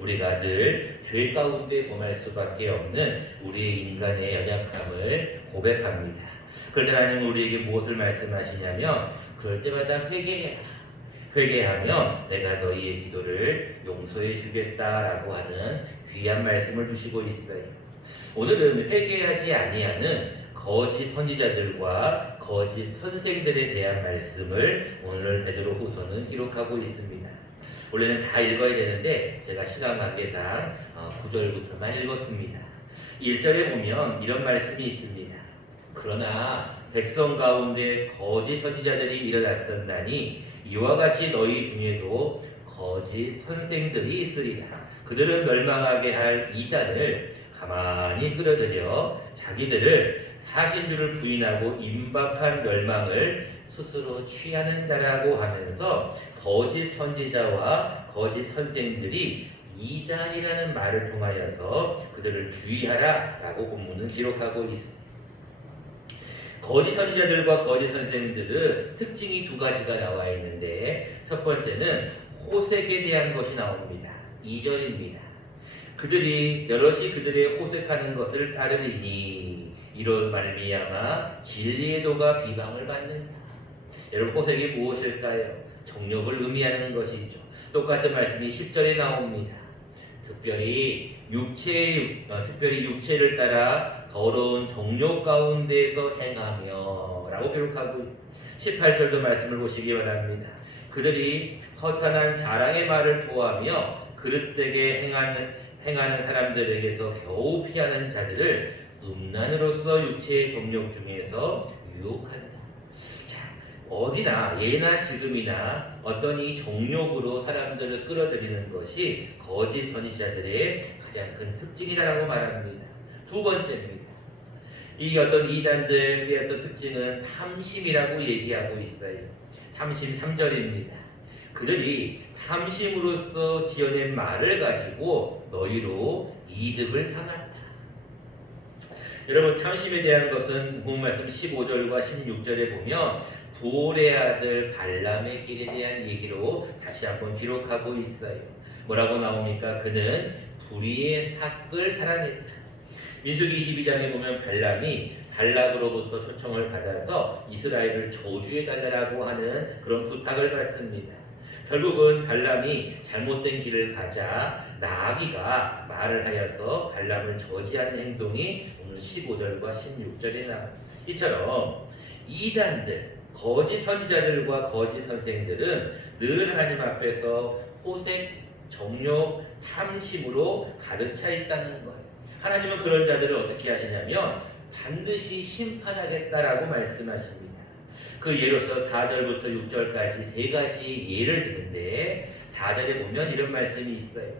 우리가 늘 죄 가운데 범할 수밖에 없는 우리의 인간의 연약함을 고백합니다. 그런데 하나님은 우리에게 무엇을 말씀하시냐면 그럴 때마다 회개해라. 회개하면 내가 너희의 기도를 용서해 주겠다라고 하는 귀한 말씀을 주시고 있어요. 오늘은 회개하지 아니하는 거짓 선지자들과 거짓 선생들에 대한 말씀을 오늘 베드로후서는 기록하고 있습니다. 원래는 다 읽어야 되는데 제가 시간 관계상 9절부터만 읽었습니다. 1절에 보면 이런 말씀이 있습니다. 그러나 백성 가운데 거짓 선지자들이 일어났었나니 이와 같이 너희 중에도 거짓 선생들이 있으리라. 그들은 멸망하게 할 이단을 가만히 끌어들여 자기들을 사신주를 부인하고 임박한 멸망을 스스로 취하는 자라고 하면서 거짓 선지자와 거짓 선생들이 이단이라는 말을 통하여서 그들을 주의하라 라고 본문은 기록하고 있습니다. 거짓 선지자들과 거짓 선생들은 특징이 두 가지가 나와 있는데 첫 번째는 호색에 대한 것이 나옵니다. 2절입니다. 그들이 여럿이 그들의 호색하는 것을 따르리니 이런 말미암아 진리의 도가 비방을 받는다. 여러분 호색이 무엇일까요? 정욕을 의미하는 것이죠. 똑같은 말씀이 10절에 나옵니다. 특별히 육체를 따라 더러운 정욕 가운데에서 행하며 라고 기록하고 18절도 말씀을 보시기 바랍니다. 그들이 허탄한 자랑의 말을 토하며 그릇되게 행하는 사람들에게서 겨우 피하는 자들을 음란으로서 육체의 정욕 중에서 유혹한다. 자, 어디나 예나 지금이나 어떤 이 정욕으로 사람들을 끌어들이는 것이 거짓 선지자들의 가장 큰 특징이라고 말합니다. 두 번째입니다. 이 어떤 이단들의 어떤 특징은 탐심이라고 얘기하고 있어요. 탐심 3절입니다. 그들이 탐심으로써 지어낸 말을 가지고 너희로 이득을 삼았다. 여러분 탐심에 대한 것은 본문 말씀 15절과 16절에 보면 부올의 아들 발람의 길에 대한 얘기로 다시 한번 기록하고 있어요. 뭐라고 나옵니까? 그는 불의의 삭을 살아냈다. 민수기 22장에 보면 발람이 발락으로부터 초청을 받아서 이스라엘을 저주해달라고 하는 그런 부탁을 받습니다. 결국은 발람이 잘못된 길을 가자 나아기가 말을 하여서 발람을 저지하는 행동이 오늘 15절과 16절에 나옵니다. 이처럼 이단들, 거짓 선지자들과 거짓 선생들은 늘 하나님 앞에서 호색, 정욕, 탐심으로 가득 차 있다는 거예요. 하나님은 그런 자들을 어떻게 하시냐면 반드시 심판하겠다라고 말씀하십니다. 그 예로서 4절부터 6절까지 세 가지 예를 드는데 4절에 보면 이런 말씀이 있어요.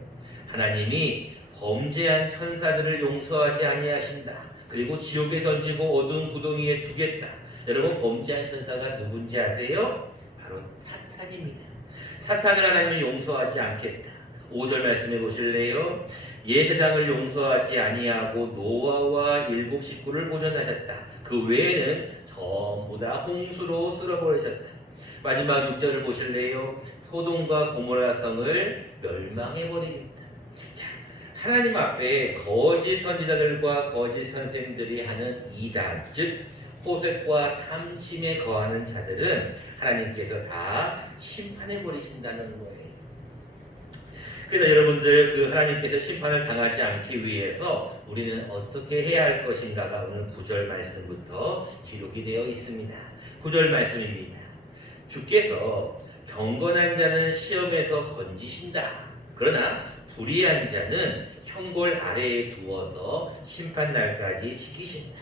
하나님이 범죄한 천사들을 용서하지 아니하신다. 그리고 지옥에 던지고 어두운 구덩이에 두겠다. 여러분 범죄한 천사가 누군지 아세요? 바로 사탄입니다. 사탄을 하나님이 용서하지 않겠다. 5절 말씀해 보실래요? 옛 세상을 용서하지 아니하고 노아와 7 식구를 보존하셨다. 그 외에는 전부 다 홍수로 쓸어버리셨다. 마지막 6절을 보실래요? 소돔과 고모라 성을 멸망해버리겠다. 자, 하나님 앞에 거짓 선지자들과 거짓 선생들이 하는 이단, 즉 호색과 탐심에 거하는 자들은 하나님께서 다 심판해버리신다는 거예요. 그래서 여러분들 그 하나님께서 심판을 당하지 않기 위해서 우리는 어떻게 해야 할 것인가가 오늘 9절 말씀부터 기록이 되어 있습니다. 9절 말씀입니다. 주께서 경건한 자는 시험에서 건지신다. 그러나 불의한 자는 형벌 아래에 두어서 심판날까지 지키신다.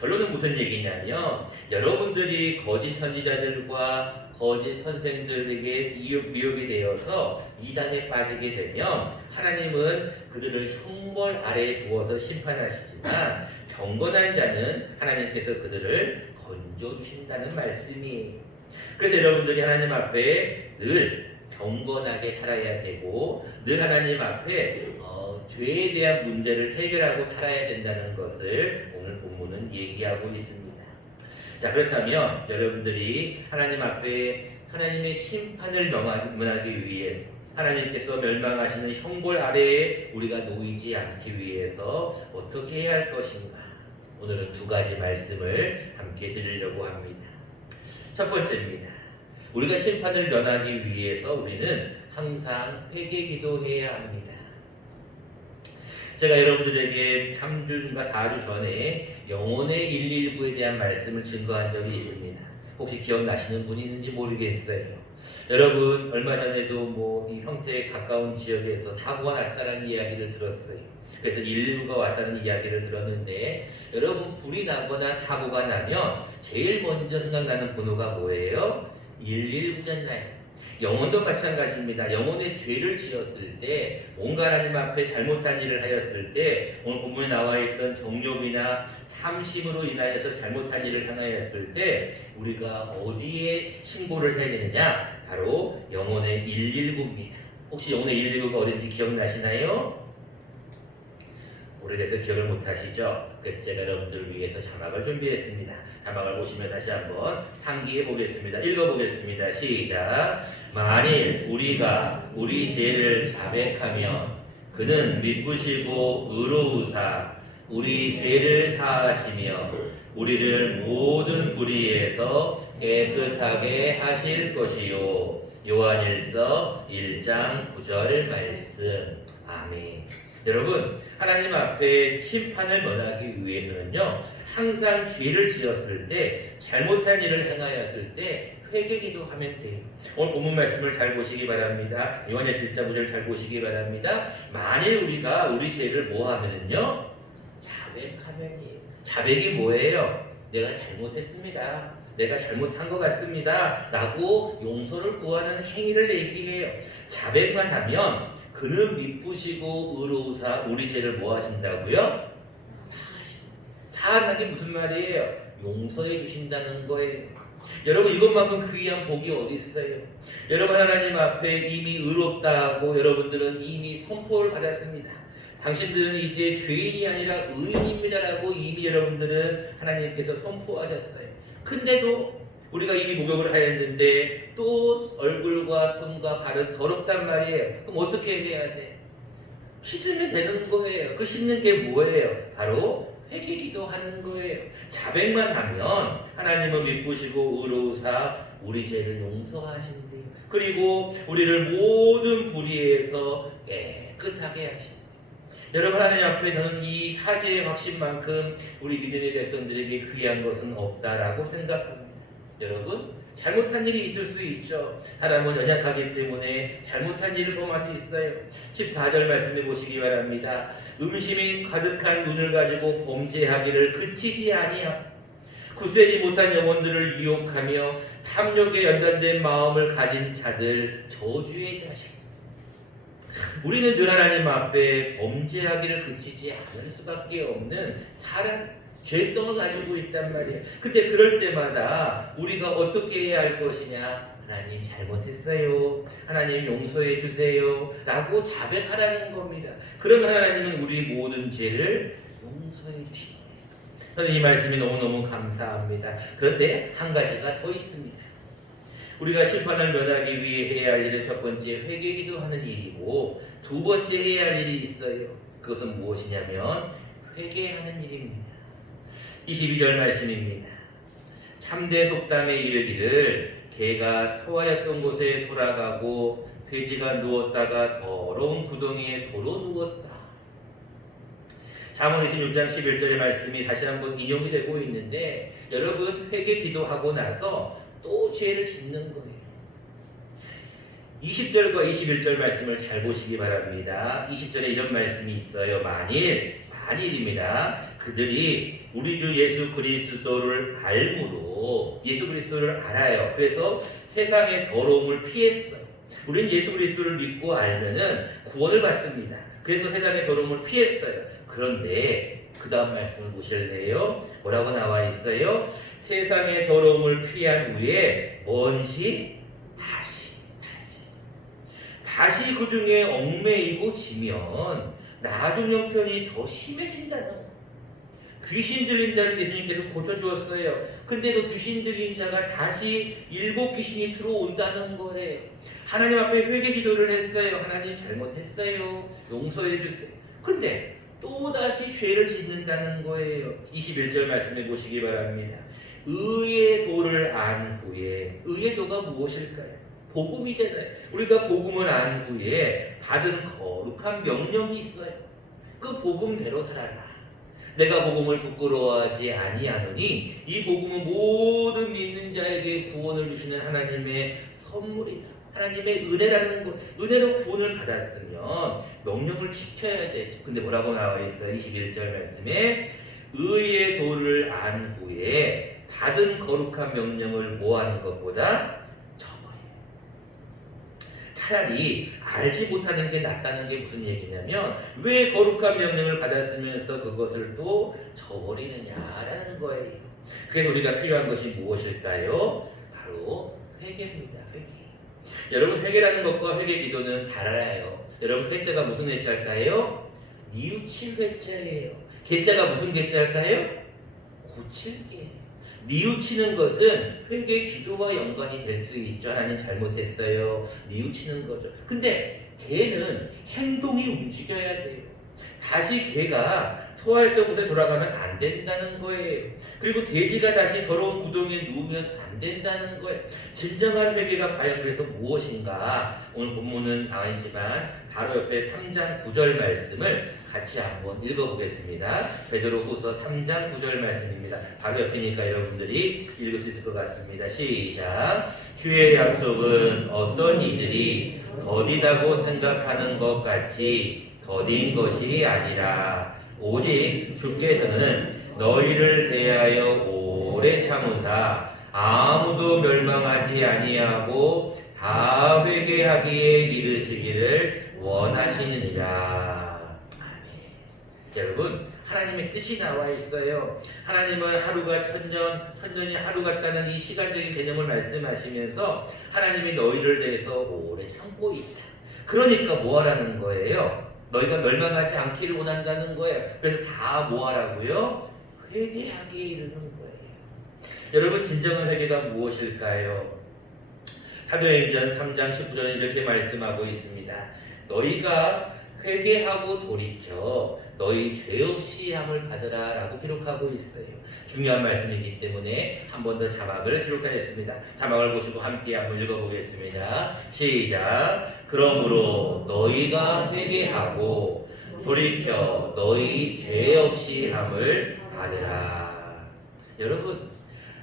결론은 무슨 얘기냐면 여러분들이 거짓 선지자들과 거짓 선생들에게 미혹이 되어서 이단에 빠지게 되면 하나님은 그들을 형벌 아래에 두어서 심판하시지만 경건한 자는 하나님께서 그들을 건져주신다는 말씀이에요. 그래서 여러분들이 하나님 앞에 늘 경건하게 살아야 되고 늘 하나님 앞에 죄에 대한 문제를 해결하고 살아야 된다는 것을 오늘 본문은 얘기하고 있습니다. 자, 그렇다면 여러분들이 하나님 앞에 하나님의 심판을 면하기 위해서 하나님께서 멸망하시는 형벌 아래에 우리가 놓이지 않기 위해서 어떻게 해야 할 것인가? 오늘은 두 가지 말씀을 함께 드리려고 합니다. 첫 번째입니다. 우리가 심판을 면하기 위해서 우리는 항상 회개 기도해야 합니다. 제가 여러분들에게 3주인가 4주 전에 영혼의 119에 대한 말씀을 증거한 적이 있습니다. 혹시 기억나시는 분이 있는지 모르겠어요. 여러분 얼마 전에도 이 평택 가까운 지역에서 사고가 났다는 이야기를 들었어요. 그래서 119가 왔다는 이야기를 들었는데 여러분 불이 나거나 사고가 나면 제일 먼저 생각나는 번호가 뭐예요? 119잖아요. 영혼도 마찬가지입니다. 영혼의 죄를 지었을 때, 온갖 하나님 앞에 잘못한 일을 하였을 때, 오늘 본문에 나와 있던 정욕이나 탐심으로 인하여서 잘못한 일을 행하였을 때 우리가 어디에 신고를 해야 되느냐? 바로 영혼의 119입니다. 혹시 영혼의 119가 어딘지 기억나시나요? 오래돼서 기억을 못하시죠? 그래서 제가 여러분들을 위해서 자막을 준비했습니다. 자막을 보시면 다시 한번 상기해 보겠습니다. 읽어보겠습니다. 시작. 만일 우리가 우리 죄를 자백하면 그는 미쁘시고 의로우사 우리 죄를 사하시며 우리를 모든 불의에서 깨끗하게 하실 것이요. 요한일서 1장 9절 말씀. 아멘. 여러분 하나님 앞에 심판을 면하기 위해서는요 항상 죄를 지었을 때 잘못한 일을 행하였을 때 회개기도 하면 돼요. 오늘 본문 말씀을 잘 보시기 바랍니다. 요한일서 1장 9절 잘 보시기 바랍니다. 만일 우리가 우리 죄를 뭐 하면은요 자백하면이에요. 자백이 뭐예요? 내가 잘못했습니다. 내가 잘못한 것 같습니다. 라고 용서를 구하는 행위를 얘기해요. 자백만 하면 그는 미쁘시고 의로우사 우리 죄를 뭐 하신다고요? 사한다는 게 무슨 말이에요? 용서해 주신다는 거예요. 여러분 이것만큼 귀한 복이 어디 있어요? 여러분 하나님 앞에 이미 의롭다고 여러분들은 이미 선포를 받았습니다. 당신들은 이제 죄인이 아니라 의인입니다라고 이미 여러분들은 하나님께서 선포하셨어요. 근데도 우리가 이미 목욕을 하였는데 또 얼굴과 손과 발은 더럽단 말이에요. 그럼 어떻게 해야 돼? 씻으면 되는 거예요. 그 씻는 게 뭐예요? 바로 회개기도 하는 거예요. 자백만 하면 하나님은 미쁘시고 의로우사 우리 죄를 용서하신대요. 그리고 우리를 모든 불의에서 깨끗하게 하신대요. 여러분 하나님 앞에 저는 이 사죄의 확신만큼 우리 믿음의 백성들에게 귀한 것은 없다라고 생각합니다. 여러분 잘못한 일이 있을 수 있죠. 사람은 연약하기 때문에 잘못한 일을 범할 수 있어요. 14절 말씀해 보시기 바랍니다. 음심이 가득한 눈을 가지고 범죄하기를 그치지 아니하고 굳세지 못한 영혼들을 유혹하며 탐욕에 연관된 마음을 가진 자들 저주의 자식. 우리는 늘 하나님 앞에 범죄하기를 그치지 않을 수밖에 없는 사람 죄성을 가지고 있단 말이에요. 근데 그럴 때마다 우리가 어떻게 해야 할 것이냐? 하나님 잘못했어요. 하나님 용서해 주세요. 라고 자백하라는 겁니다. 그러면 하나님은 우리 모든 죄를 용서해 주신대요. 저는 이 말씀이 너무너무 감사합니다. 그런데 한 가지가 더 있습니다. 우리가 심판을 면하기 위해 해야 할 일은 첫 번째 회개기도 하는 일이고 두 번째 해야 할 일이 있어요. 그것은 무엇이냐면 회개하는 일입니다. 22절 말씀입니다. 참된 속담에 이르기를 개가 토하였던 곳에 돌아가고 돼지가 누웠다가 더러운 구덩이에 도로 누웠다. 잠언 26장 11절의 말씀이 다시 한번 인용이 되고 있는데 여러분 회개 기도하고 나서 또 죄를 짓는 거예요. 20절과 21절 말씀을 잘 보시기 바랍니다. 20절에 이런 말씀이 있어요. 만일입니다. 그들이 우리 주 예수 그리스도를 알므로 예수 그리스도를 알아요. 그래서 세상의 더러움을 피했어요. 우리는 예수 그리스도를 믿고 알면은 구원을 받습니다. 그래서 세상의 더러움을 피했어요. 그런데 그 다음 말씀을 보실래요? 뭐라고 나와 있어요? 세상의 더러움을 피한 후에 먼시 다시 그 중에 얽매이고 지면 나중 형편이 더 심해진다는 거예요. 귀신 들린 자를 예수님께서 고쳐주었어요. 근데 그 귀신 들린 자가 다시 7귀신이 들어온다는 거예요. 하나님 앞에 회개 기도를 했어요. 하나님 잘못했어요. 용서해 주세요. 근데 또다시 죄를 짓는다는 거예요. 21절 말씀해 보시기 바랍니다. 의의 도를 안 후에, 의의 도가 무엇일까요? 복음이잖아요. 우리가 복음을 안 후에 받은 거룩한 명령이 있어요. 그 복음대로 살아라. 내가 복음을 부끄러워하지 아니하노니 이 복음은 모든 믿는 자에게 구원을 주시는 하나님의 선물이다. 하나님의 은혜라는 것, 은혜로 구원을 받았으면 명령을 지켜야 되죠. 근데 뭐라고 나와 있어요? 21절 말씀에 의의 도를 안 후에 받은 거룩한 명령을 뭐하는 것보다 저버려요. 차라리 알지 못하는 게 낫다는 게 무슨 얘기냐면 왜 거룩한 명령을 받았으면서 그것을 또 저버리느냐라는 거예요. 그래서 우리가 필요한 것이 무엇일까요? 바로 회개입니다. 회개. 여러분 회개라는 것과 회개 기도는 달라요. 여러분 회자가 무슨 회자일까요? 뉘우칠 회자예요. 계자가 무슨 계자일까요? 고칠게. 뉘우치는 것은 회개 기도와 연관이 될 수 있죠. 하나님 잘못했어요. 뉘우치는 거죠. 근데 개는 행동이 움직여야 돼요. 다시 개가 토할 때부터 돌아가면 안 된다는 거예요. 그리고 돼지가 다시 더러운 구덩이에 누우면 안 된다는 거예요. 진정한 회개가 과연 그래서 무엇인가? 오늘 본문은 아니지만 바로 옆에 3장 9절 말씀을 같이 한번 읽어보겠습니다. 베드로후서 3장 9절 말씀입니다. 바로 옆이니까 여러분들이 읽을 수 있을 것 같습니다. 시작. 주의 약속은 어떤 이들이 더디다고 생각하는 것 같이 더딘 것이 아니라 오직 주께서는 너희를 대하여 오래 참으사 아무도 멸망하지 아니하고 다 회개하기에 이르시기를 원하시느니라. 아멘. 여러분 하나님의 뜻이 나와 있어요. 하나님은 하루가 천년, 천년이 하루 같다는 이 시간적인 개념을 말씀하시면서 하나님이 너희를 대해서 오래 참고 있다. 그러니까 뭐 하라는 거예요? 너희가 멸망하지 않기를 원한다는 거예요. 그래서 다 뭐 하라고요? 회개하기에 이르는 거예요. 여러분 진정한 회개가 무엇일까요? 사도행전 3장 19절에 이렇게 말씀하고 있습니다. 너희가 회개하고 돌이켜 너희 죄 없이 함을 받으라 라고 기록하고 있어요. 중요한 말씀이기 때문에 한 번 더 자막을 기록하였습니다. 자막을 보시고 함께 한번 읽어보겠습니다. 시작. 그러므로 너희가 회개하고 돌이켜 너희 죄 없이 함을 받으라. 여러분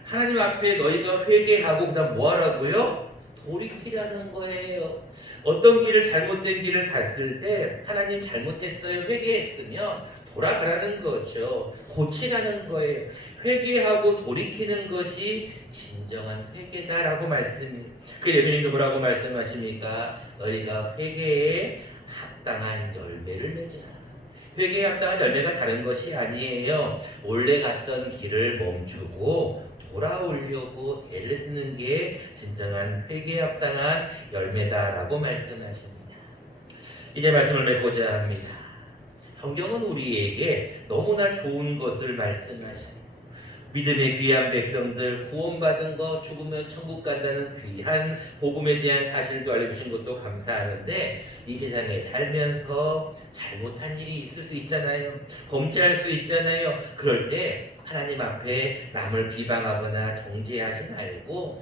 하나님 앞에 너희가 회개하고 그다음 뭐 하라고요? 돌이키라는 거예요. 어떤 길을 잘못된 길을 갔을 때 하나님 잘못했어요. 회개했으면 돌아가라는 거죠. 고치라는 거예요. 회개하고 돌이키는 것이 진정한 회개다라고 말씀해요. 그 예수님도 뭐라고 말씀하십니까? 너희가 회개에 합당한 열매를 맺으라. 회개에 합당한 열매가 다른 것이 아니에요. 원래 갔던 길을 멈추고 돌아오려고 애를 쓰는 게 진정한 회개에 합당한 열매다라고 말씀하십니다. 이제 말씀을 맺고자 합니다. 성경은 우리에게 너무나 좋은 것을 말씀하셔요. 믿음의 귀한 백성들, 구원받은 것, 죽으면 천국 간다는 귀한 복음에 대한 사실도 알려주신 것도 감사하는데 이 세상에 살면서 잘못한 일이 있을 수 있잖아요. 범죄할 수 있잖아요. 그럴 때 하나님 앞에 남을 비방하거나 정죄하지 말고